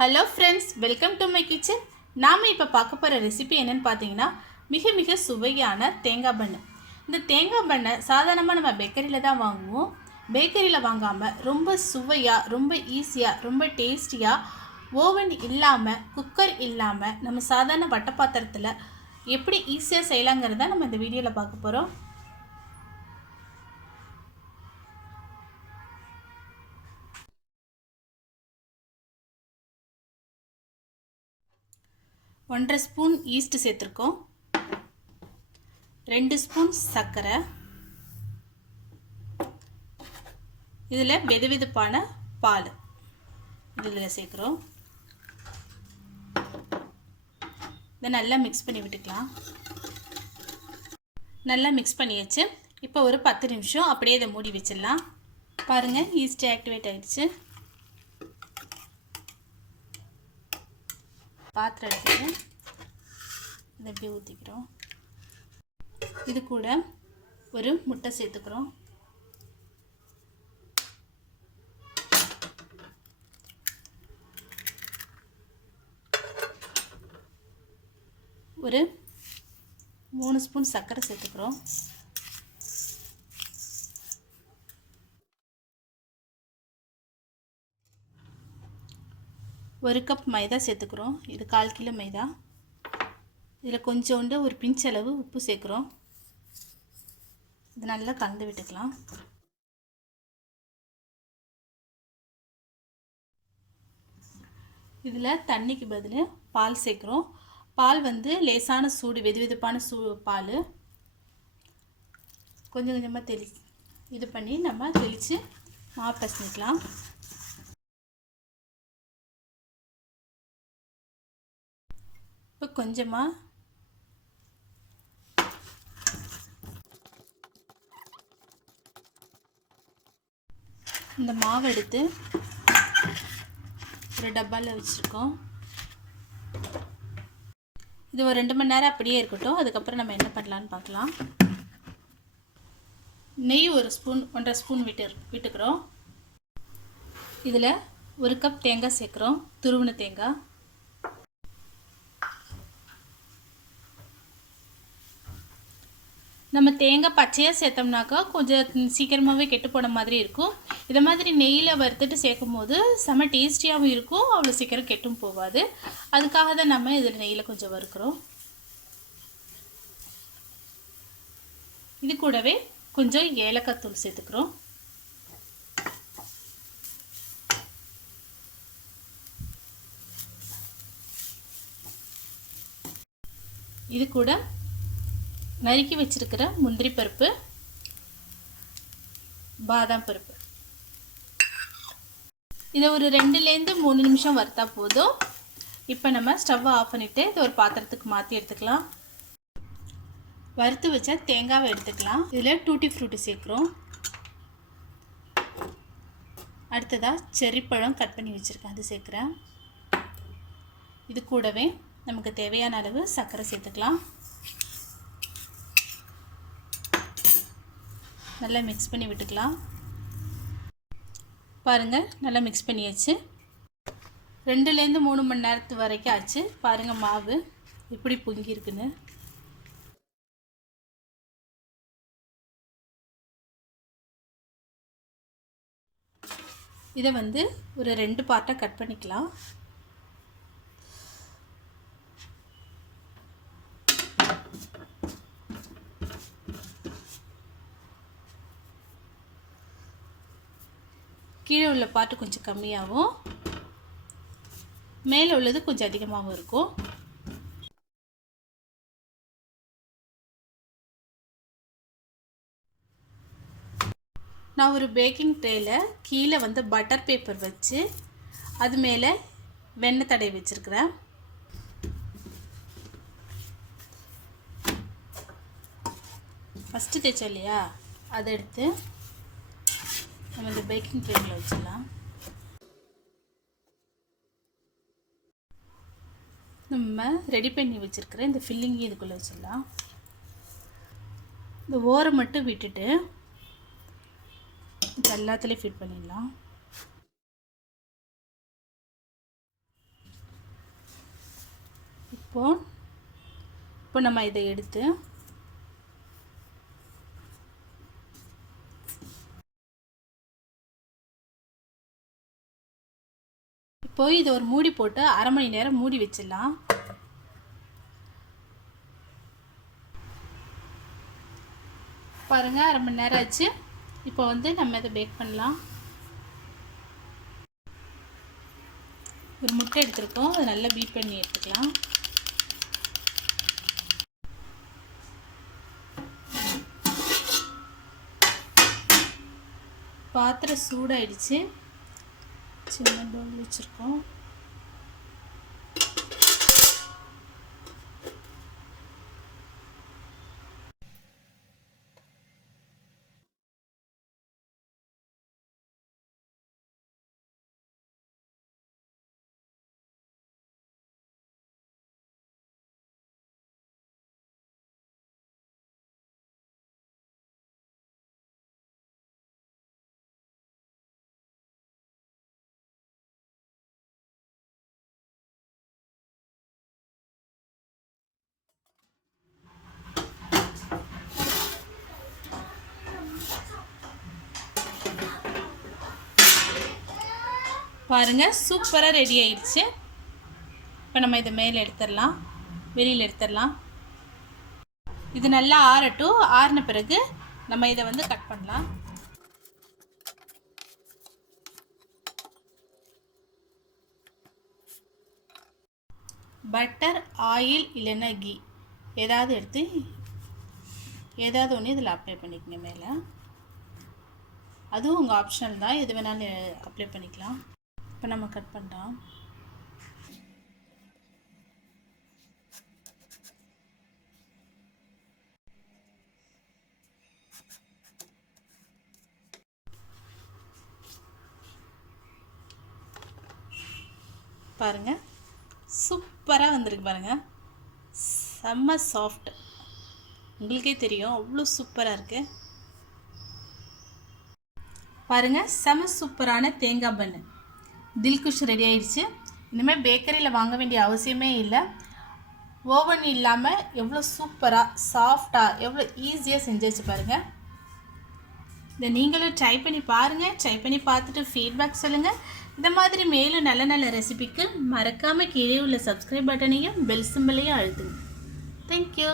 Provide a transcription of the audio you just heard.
Hello friends, welcome to my kitchen. நாம் இப்போ பார்க்க போகிற ரெசிபி என்னென்னு பார்த்தீங்கன்னா, மிக சுவையான தேங்காய் பண்ணு. இந்த தேங்காய் பண்ணை சாதாரணமாக நம்ம பேக்கரியில் தான் வாங்குவோம். பேக்கரியில் வாங்காமல் ரொம்ப சுவையாக, ரொம்ப ஈஸியாக, ரொம்ப டேஸ்டியாக, ஓவன் இல்லாமல், குக்கர் இல்லாமல், நம்ம சாதாரண வட்டை பாத்திரத்தில் எப்படி ஈஸியாக செய்யலாங்கிறத நம்ம இந்த வீடியோவில் பார்க்க போகிறோம். ஒன்றரை ஸ்பூன் ஈஸ்ட் சேர்த்துருக்கோம், 2 ஸ்பூன் சர்க்கரை, இதில் வெதுவெதுப்பான பால் இதில் சேர்க்குறோம். இதை நல்லா மிக்ஸ் பண்ணி விட்டுக்கலாம். நல்லா மிக்ஸ் பண்ணியாச்சு. இப்போ ஒரு 10 நிமிஷம் அப்படியே இதை மூடி வச்சிடலாம். பாருங்கள், ஈஸ்ட் ஆக்டிவேட் ஆகிடுச்சு. பாத்திரம் எடுத்துட்டு இதை அப்படியே ஊற்றிக்கிறோம். இது கூட ஒரு முட்டை சேர்த்துக்கிறோம். ஒரு 3 ஸ்பூன் சர்க்கரை சேர்த்துக்கிறோம். ஒரு கப் மைதா சேர்த்துக்கிறோம். இது 1/4 கிலோ மைதா. இதில் கொஞ்சோண்டு ஒரு பிஞ்ச் அளவு உப்பு சேர்க்குறோம். இது நல்லா கலந்து விட்டுக்கலாம். இதில் தண்ணிக்கு பதில் பால் சேர்க்குறோம். பால் லேசான சூடு, வெதுவெதுப்பான பால் கொஞ்சம் கொஞ்சமாக இது பண்ணி நம்ம தெளித்து மாவு பிசைஞ்சிக்கலாம். இப்போ கொஞ்சமாக இந்த மாவு எடுத்து ஒரு டப்பாவில் வச்சுருக்கோம். இது ஒரு 2 மணி நேரம் அப்படியே இருக்கட்டும். அதுக்கப்புறம் நம்ம என்ன பண்ணலான்னு பார்க்கலாம். நெய் ஒரு ஸ்பூன், 1.5 ஸ்பூன் விட்டுக்கிறோம். இதில் 1 கப் தேங்காய் சேர்க்குறோம், துருவின தேங்காய். நம்ம தேங்காய் பச்சையாக சேர்த்தோம்னாக்கா கொஞ்சம் சீக்கிரமாகவே கெட்டு போன மாதிரி இருக்கும். இதை மாதிரி நெய்யில் வறுத்துட்டு சேர்க்கும் போது செம்ம டேஸ்டியாகவும் இருக்கும், அவ்வளோ சீக்கிரம் கெட்டும் போகாது. அதுக்காக தான் நம்ம இதில் நெய்யில் கொஞ்சம் வறுக்கிறோம். இது கூடவே கொஞ்சம் ஏலக்காய் தூள் சேர்த்துக்கிறோம். இது கூட நறுக்கி வச்சிருக்கிற முந்திரி பருப்பு, பாதாம் பருப்பு, இதை ஒரு 2லேருந்து 3 நிமிஷம் வறுத்தா போதும். இப்போ நம்ம ஸ்டவ்வை ஆஃப் பண்ணிவிட்டு இதை ஒரு பாத்திரத்துக்கு மாற்றி எடுத்துக்கலாம். வறுத்து வச்ச தேங்காவை எடுத்துக்கலாம். இதில் டூட்டி ஃப்ரூட்டி சேர்க்குறோம். அடுத்ததாக செர்ரி பழம் கட் பண்ணி வச்சுருக்கேன், அது சேர்க்குறேன். இது கூடவே நமக்கு தேவையான அளவு சர்க்கரை சேர்த்துக்கலாம். நல்லா மிக்ஸ் பண்ணி விட்டுக்கலாம். பாருங்கள், நல்லா மிக்ஸ் பண்ணியாச்சு. 2லேருந்து 3 மணி நேரத்து வரைக்கும் ஆச்சு. பாருங்கள் மாவு எப்படி பொங்கி இருக்குன்னு. இதை ஒரு 2 பார்ட்டாக கட் பண்ணிக்கலாம். கீழே உள்ள பாட்டு கொஞ்சம் கம்மியாகவும், மேலே உள்ளது கொஞ்சம் அதிகமாகவும் இருக்கும். நான் ஒரு பேக்கிங் ட்ரேயில் கீழே பட்டர் பேப்பர் வச்சு அது மேலே வெண்ணெய் தடவி வச்சுருக்கிறேன். ஃபஸ்ட்டு தேய்ச்சோம் இல்லையா, அதை எடுத்து நம்ம இந்த பேக்கிங் ட்ரேயில் வச்சிடலாம். நம்ம ரெடி பண்ணி வச்சுருக்கிற இந்த ஃபில்லிங்கி இதுக்குள்ளே வச்சிடலாம். இந்த ஓரை மட்டும் விட்டுட்டு எல்லாத்துலேயும் ஃபிட் பண்ணிடலாம். இப்போ நம்ம இதை எடுத்து இப்போ இதை ஒரு மூடி போட்டு அரை மணி நேரம் மூடி வச்சிடலாம். பாருங்கள், அரை மணி நேரம் ஆச்சு. இப்போ நம்ம இதை பேக் பண்ணலாம். ஒரு முட்டை எடுத்துருக்கோம், அதை நல்லா பீட் பண்ணி எடுத்துக்கலாம். பாத்திரம் சூடாயிடுச்சு. சின்ன பவுல் வச்சுருக்கோம். பாருங்கள், சூப்பராக ரெடி ஆயிடுச்சு. இப்போ நம்ம இதை மேலே எடுத்துடலாம், வெளியில் எடுத்துடலாம். இது நல்லா ஆறட்டும். ஆறின பிறகு நம்ம இதை கட் பண்ணலாம். பட்டர், ஆயில் இல்லைன்னா கீ ஏதாவது எடுத்து ஏதாவது ஒன்று இதில் அப்ளை பண்ணிக்கங்க மேலே. அதுவும் உங்கள் ஆப்ஷனல் தான், எது வேணாலும் அப்ளை பண்ணிக்கலாம். இப்போ நம்ம கட் பண்ணுறோம். பாருங்கள், சூப்பராக வந்திருக்கு. பாருங்கள், செம்ம சாஃப்ட். உங்களுக்கே தெரியும் அவ்வளோ சூப்பராக இருக்குது. பாருங்கள், செம்ம சூப்பரான தேங்காய் பன்னு தில்குஷ் ரெடி ஆயிடுச்சு. இனிமேல் பேக்கரியில் வாங்க வேண்டிய அவசியமே இல்லை. ஓவன் இல்லாமல் எவ்வளோ சூப்பராக சாஃப்டாக எவ்வளோ ஈஸியாக செஞ்சு வச்சு பாருங்கள். இதை நீங்களும் ட்ரை பண்ணி பாருங்கள். ட்ரை பண்ணி பார்த்துட்டு ஃபீட்பேக் சொல்லுங்கள். இந்த மாதிரி மேலும் நல்ல நல்ல ரெசிபிக்கு மறக்காமல் கீழே உள்ள சப்ஸ்கிரைப் பட்டனையும் பெல் சிம்பலையும் அழுத்துங்க. தேங்க்யூ.